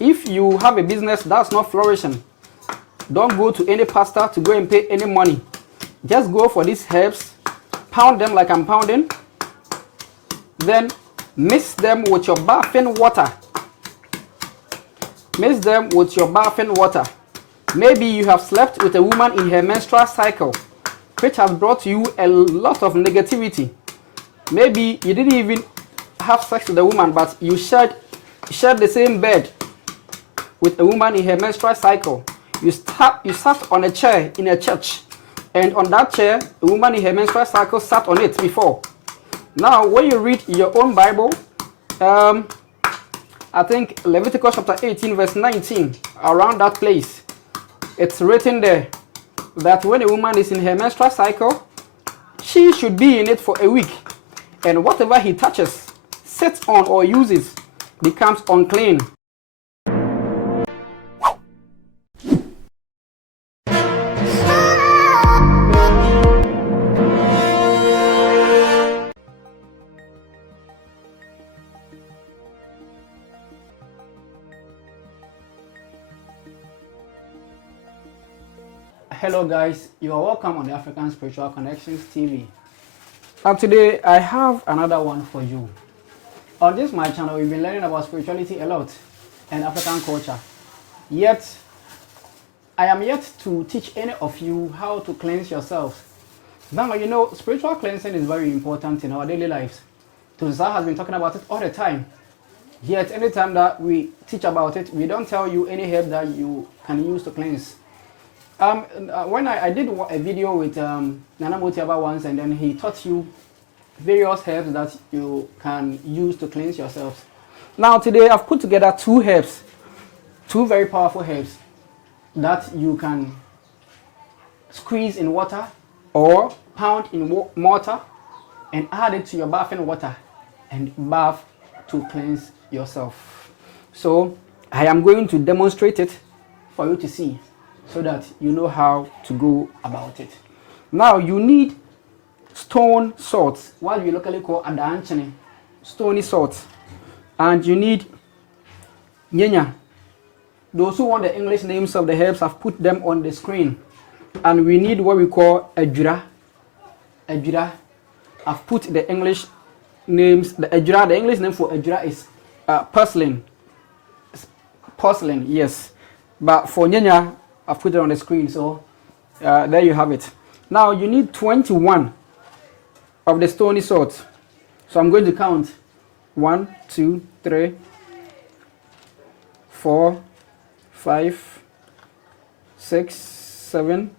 if you have a business that's not flourishing, don't go to any pastor to go and pay any money. Just go for these herbs, pound them like I'm pounding, then mix them with your bathing water. Mix them with your bathing water. Maybe you have slept with a woman in her menstrual cycle, which has brought you a lot of negativity. Maybe you didn't even have sex with a woman, but you shared the same bed with a woman in her menstrual cycle. You sat on a chair in a church, and on that chair, a woman in her menstrual cycle sat on it before. Now, when you read your own Bible, I think Leviticus chapter 18, verse 19, around that place, it's written there that when a woman is in her menstrual cycle, she should be in it for a week, and whatever he touches, sits on, or uses becomes unclean. Hello guys, you are welcome on the African Spiritual Connections TV. And today I have another one for you. On this my channel, we've been learning about spirituality a lot and African culture. Yet, I am yet to teach any of you how to cleanse yourselves. Now, you know, spiritual cleansing is very important in our daily lives. Tusa has been talking about it all the time. Yet, anytime that we teach about it, we don't tell you any herb that you can use to cleanse. When I did a video with Nana Motiaba once, and then he taught you various herbs that you can use to cleanse yourselves. Now today I've put together two herbs, two very powerful herbs that you can squeeze in water or pound in mortar and add it to your bathing water and bath to cleanse yourself. So I am going to demonstrate it for you to see, so that you know how to go about it. Now you need stone salt, what we locally call adanchene, stony salt, and you need nyenya. Those who want the English names of the herbs, I've put them on the screen. And we need what we call ejura. Ejura. I've put the English names. The ejura, the English name for ejura is porcelain. Porcelain, yes. But for nyenya, I've put it on the screen, so there you have it. Now you need 21 of the stony salt. So I'm going to count 1, 2, 3, 4, 5, 6, 7,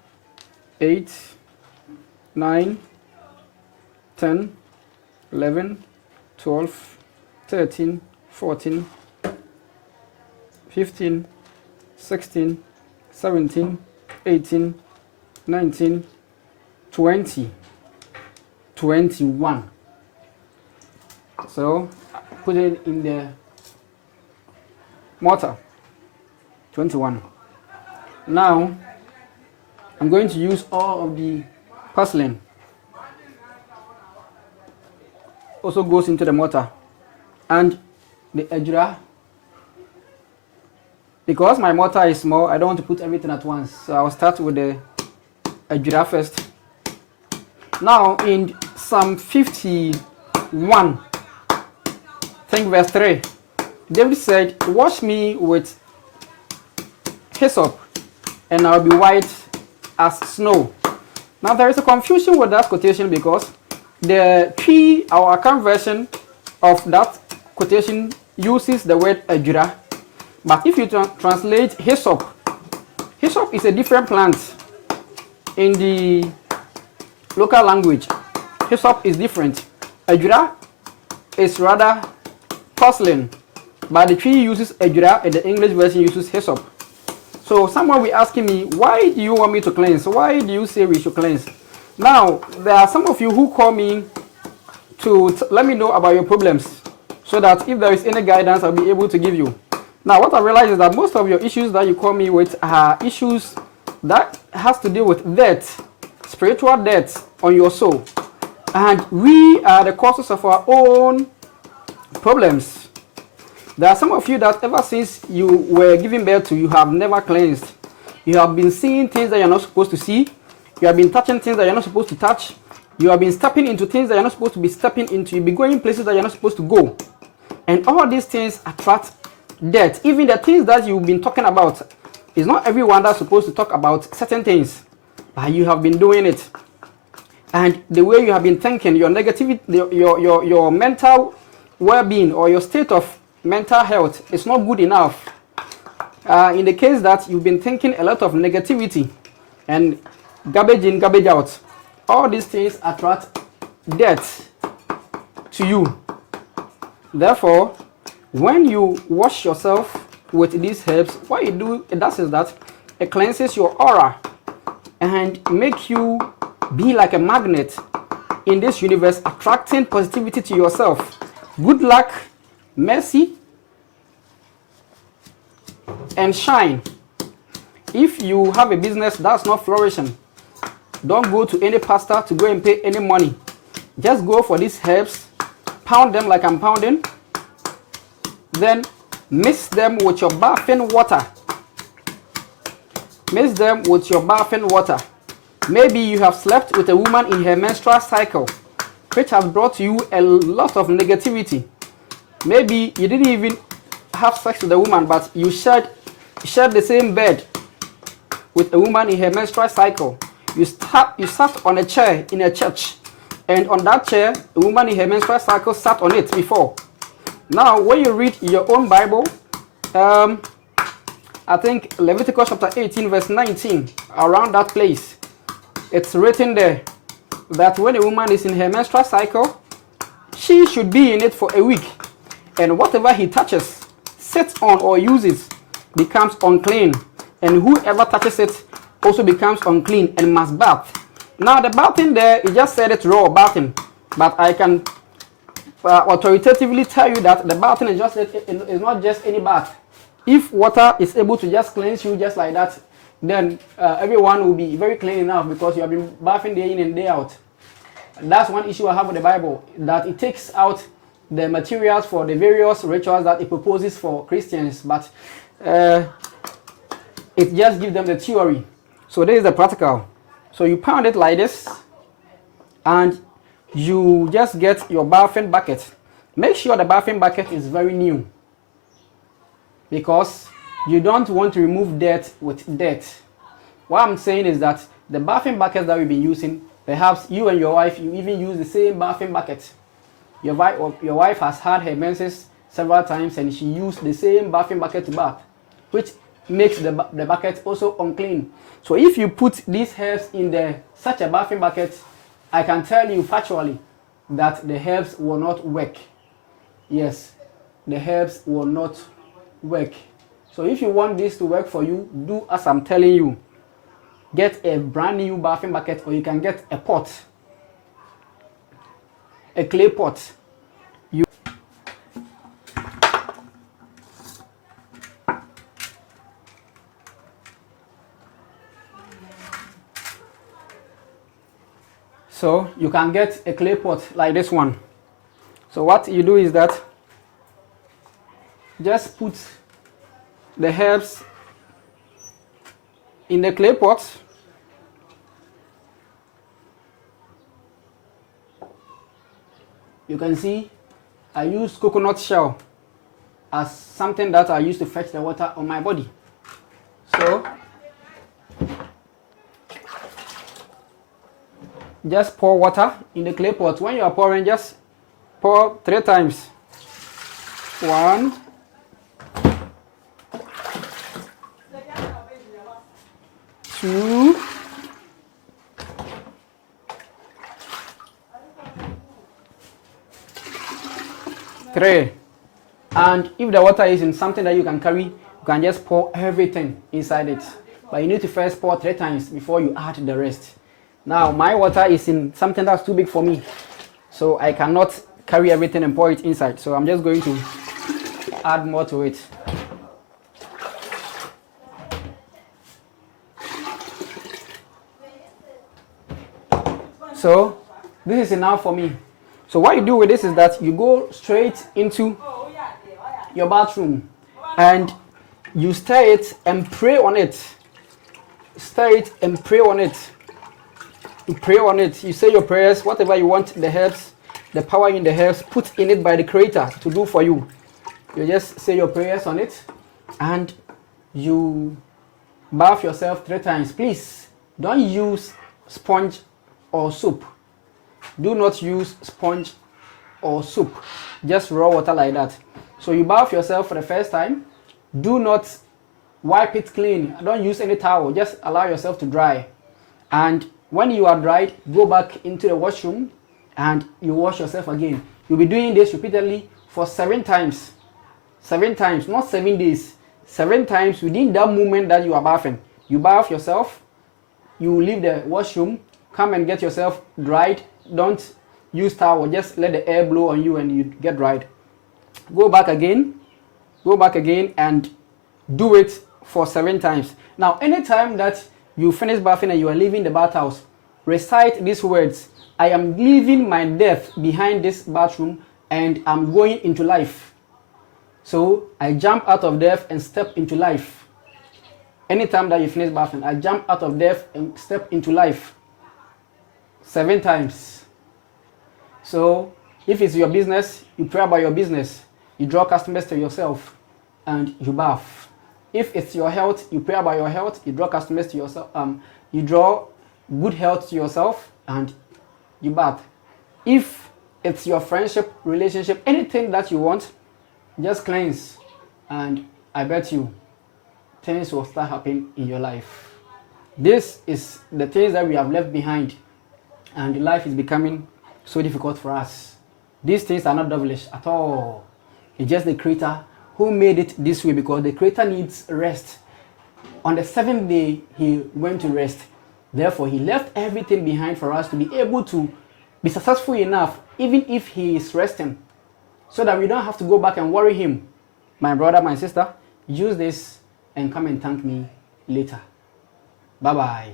8, 9, 10, 11, 12, 13, 14, 15, 16, 17, 18, 19, 20, 21. So put it in the mortar. 21. Now I'm going to use all of the porcelain. Also goes into the mortar, and the ejura. Because my mortar is small, I don't want to put everything at once. So I'll start with the ejura first. Now in Psalm 51, I think verse 3, David said, "Wash me with hyssop, and I'll be white as snow." Now there is a confusion with that quotation because the P, our account version of that quotation, uses the word ejura. But if you translate hyssop, hyssop is a different plant in the local language. Hyssop is different. Ejura is rather porcelain, but the tree uses ejura and the English version uses hyssop. So someone will be asking me, why do you want me to cleanse? Why do you say we should cleanse? Now, there are some of you who call me to let me know about your problems, so that if there is any guidance, I'll be able to give you. Now, what I realize is that most of your issues that you call me with are issues that has to do with death, spiritual death on your soul. And we are the causes of our own problems. There are some of you that ever since you were giving birth to, you have never cleansed. You have been seeing things that you're not supposed to see. You have been touching things that you're not supposed to touch. You have been stepping into things that you're not supposed to be stepping into. You'll be going places that you're not supposed to go. And all these things attract death. Even the things that you've been talking about, it's not everyone that's supposed to talk about certain things, but you have been doing it. And the way you have been thinking, your negativity, your mental well-being or your state of mental health is not good enough. In the case that you've been thinking a lot of negativity and garbage in, garbage out, all these things attract death to you. Therefore, when you wash yourself with these herbs, what it does is that it cleanses your aura and make you be like a magnet in this universe, attracting positivity to yourself. Good luck, mercy, and shine. If you have a business that's not flourishing, don't go to any pastor to go and pay any money. Just go for these herbs, pound them like I'm pounding, then mix them with your bathing water. Mix them with your bathing water. Maybe you have slept with a woman in her menstrual cycle, which has brought you a lot of negativity. Maybe you didn't even have sex with a woman, but you shared the same bed with a woman in her menstrual cycle. You sat on a chair in a church, and on that chair, a woman in her menstrual cycle sat on it before. Now, when you read your own Bible, I think Leviticus chapter 18, verse 19, around that place, it's written there that when a woman is in her menstrual cycle, she should be in it for a week, and whatever he touches, sits on, or uses becomes unclean, and whoever touches it also becomes unclean and must bath. Now the bathing there, it just said it's raw bathing, but I can authoritatively tell you that the bathing is not just any bath. If water is able to just cleanse you just like that, then everyone will be very clean enough, because you have been bathing day in and day out. That's one issue I have with the Bible, that it takes out the materials for the various rituals that it proposes for Christians, but it just gives them the theory. So this is the practical. So you pound it like this, and you just get your bathing bucket. Make sure the bathing bucket is very new, because you don't want to remove dirt with dirt. What I'm saying is that the bathing buckets that we've been using, perhaps you and your wife, you even use the same bathing bucket. Your wife has had her menses several times, and she used the same bathing bucket to bath, which makes the bucket also unclean. So if you put these herbs in such a bathing bucket, I can tell you factually that the herbs will not work. Yes, the herbs will not work. So if you want this to work for you, do as I'm telling you. Get a brand new bathing bucket, or you can get a pot, a clay pot. So you can get a clay pot like this one. So what you do is that just put the herbs in the clay pot. You can see I use coconut shell as something that I use to fetch the water on my body. So just pour water in the clay pot. When you are pouring, just pour 3 times. 1, 2, 3. And if the water is in something that you can carry, you can just pour everything inside it. But you need to first pour 3 times before you add the rest. Now my water is in something that's too big for me, so I cannot carry everything and pour it inside. So I'm just going to add more to it. So this is enough for me. So what you do with this is that you go straight into your bathroom and you stir it and pray on it. Stir it and pray on it. You pray on it. You say your prayers, whatever you want, the herbs, the power in the herbs, put in it by the Creator to do for you. You just say your prayers on it and you bath yourself 3 times. Please don't use sponge or soap. Do not use sponge or soap. Just raw water like that. So you bath yourself for the first time. Do not wipe it clean. Don't use any towel. Just allow yourself to dry. And when you are dried, go back into the washroom and you wash yourself again. You'll be doing this repeatedly for 7 times. 7 times, not 7 days. 7 times within that moment that you are bathing. You bath yourself, you leave the washroom, come and get yourself dried. Don't use towel, just let the air blow on you and you get dried. Go back again and do it for 7 times. Now, anytime that you finish bathing and you are leaving the bathhouse, recite these words: I am leaving my death behind this bathroom and I'm going into life. So I jump out of death and step into life. Anytime that you finish bathing, I jump out of death and step into life. 7 times. So if it's your business, you pray about your business. You draw customers to yourself and you bath. If it's your health, you pray about your health. You draw customers to yourself. You draw good health to yourself and you bath. If it's your friendship, relationship, anything that you want, just cleanse, and I bet you things will start happening in your life. This is the things that we have left behind, and life is becoming so difficult for us. These things are not devilish at all. It's just the Creator who made it this way, because the Creator needs rest. On the 7th day, He went to rest. Therefore, He left everything behind for us to be able to be successful enough, even if He is resting, so that we don't have to go back and worry Him. My brother, my sister, use this and come and thank me later. Bye-bye.